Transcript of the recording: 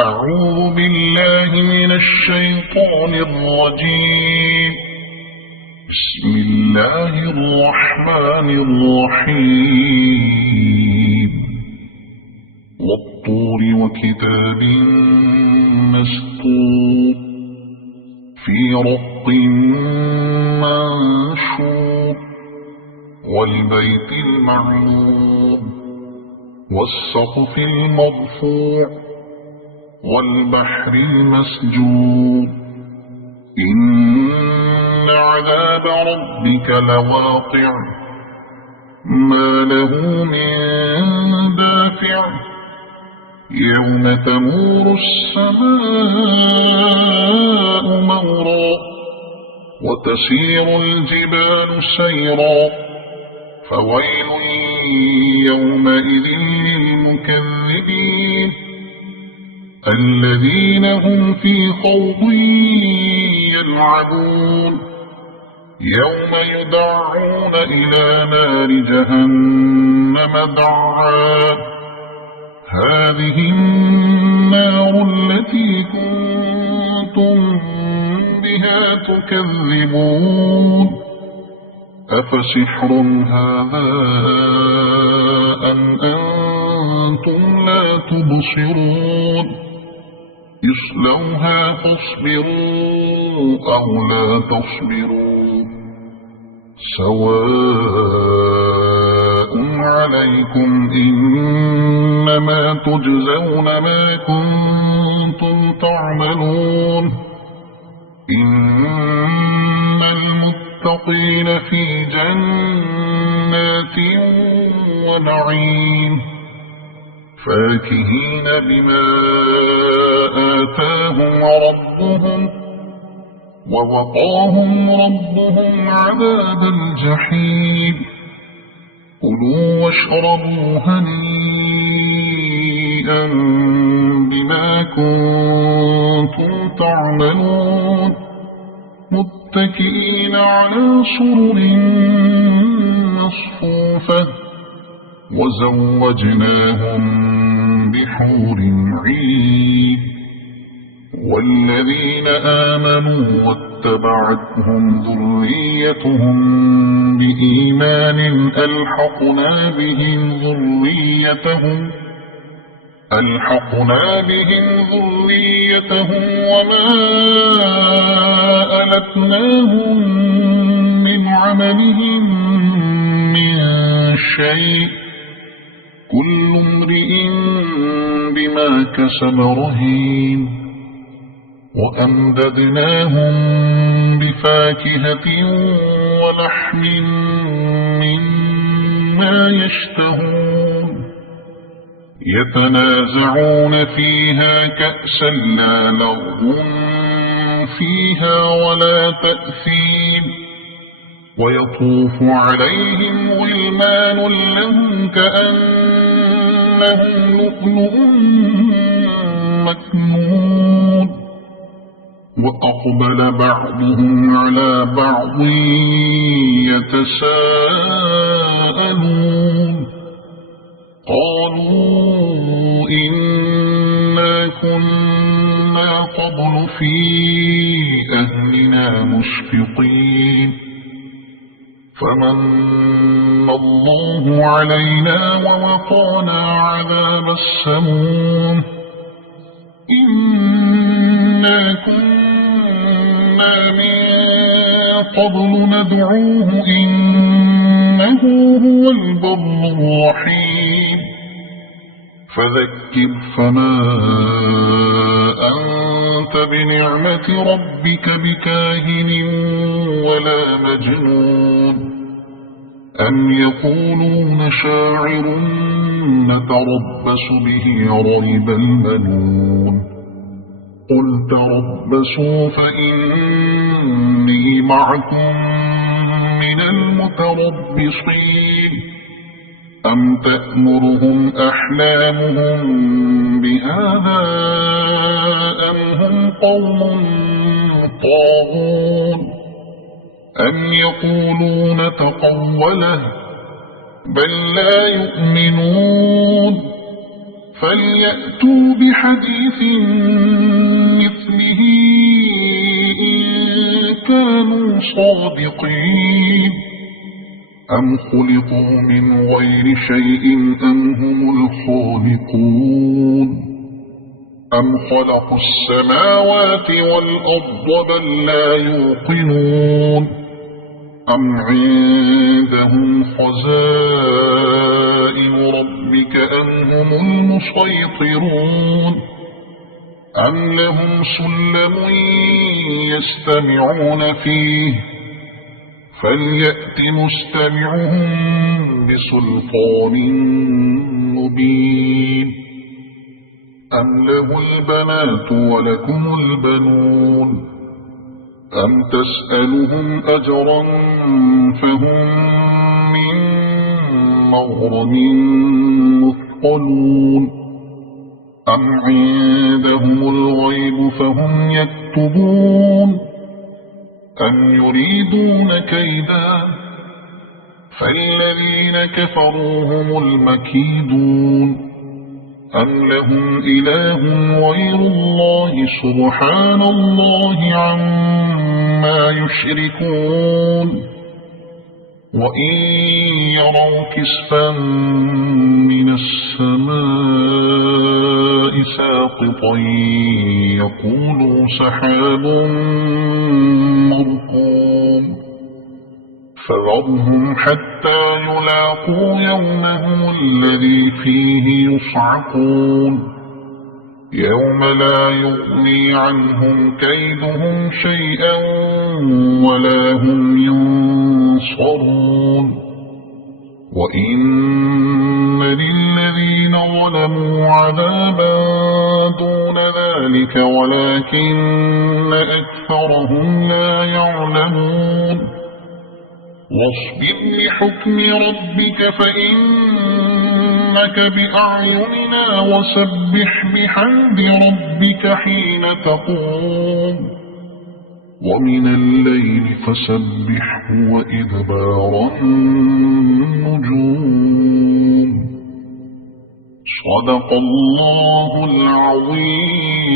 أعوذ بالله من الشيطان الرجيم. بسم الله الرحمن الرحيم. والطور وكتاب مسطور في رق منشور والبيت المعمور والسقف المرفوع والبحر المسجور إن عذاب ربك لواقع ما له من دافع يوم تمور السماء مورا وتسير الجبال سيرا فويل يومئذ للمكذبين الذين هم في خوض يلعبون يوم يدعون إلى نار جهنم دعا هذه النار التي كنتم بها تكذبون أفسحر هذا أم أنتم لا تبصرون اصلوها فاصبروا أو لا تصبروا سواء عليكم إنما تجزون ما كنتم تعملون إن المتقين في جنات ونعيم فاكهين بما آتاهم ربهم ووقاهم ربهم عذاب الجحيم كلوا واشربوا هنيئا بما كنتم تعملون متكئين على سرر مصفوفة وزوجناهم بحور عين والذين آمنوا واتبعتهم ذريتهم بإيمان ألحقنا بهم ذريتهم وما ألتناهم من عملهم من شيء كل امرئ بما كسب رهين وأمددناهم بفاكهة ولحم مما يشتهون يتنازعون فيها كأسا لا لغو فيها ولا تأثيم ويطوف عليهم غلمان لهم كأنهم لؤلؤ مكنون وأقبل بعضهم على بعض يتساءلون قالوا إنا كنا قبل في أهلنا مشفقين فمن الله علينا ووقانا عذاب السموم إنا كنا من قبل ندعوه إنه هو البر الرحيم فذكر فما أنت بنعمة ربك بكاهن ولا مجنون أم يقولون شاعر نتربص به ريب المنون قل تربصوا فإني معكم من المتربصين أم تأمرهم أحلامهم بهذا أم هم قوم طاغون أم يقولون تقوله بل لا يؤمنون فليأتوا بحديث الصادقين أم خلقوا من غير شيء أم هم الخالقون أم خلقوا السماوات والأرض بل لا يوقنون أم عندهم خزائن ربك أم هم المسيطرون أم لهم سلم يستمعون فيه فليأت مستمعهم بسلطان مبين أم له البنات ولكم البنون أم تسألهم أجرا فهم من مغرم مثقلون أم عندهم الغيب فهم يكتبون أم يريدون كيدا فالذين كفروا هم المكيدون أم لهم إله غير الله سبحان الله عما يشركون وإن يروا كسفا من السماء ساقطا يقولوا سحاب مركوم فذرهم حتى يلاقوا يومهم الذي فيه يصعقون يوم لا يغني عنهم كيدهم شيئا ولا هم ينصرون وإن للذين ظلموا عذابا دون ذلك ولكن أكثرهم لا يعلمون واصبر لحكم ربك فإنك بأعيننا وسبح بحمد ربك حين تقوم ومن الليل فسبحه وإدبار النجوم صدق الله العظيم.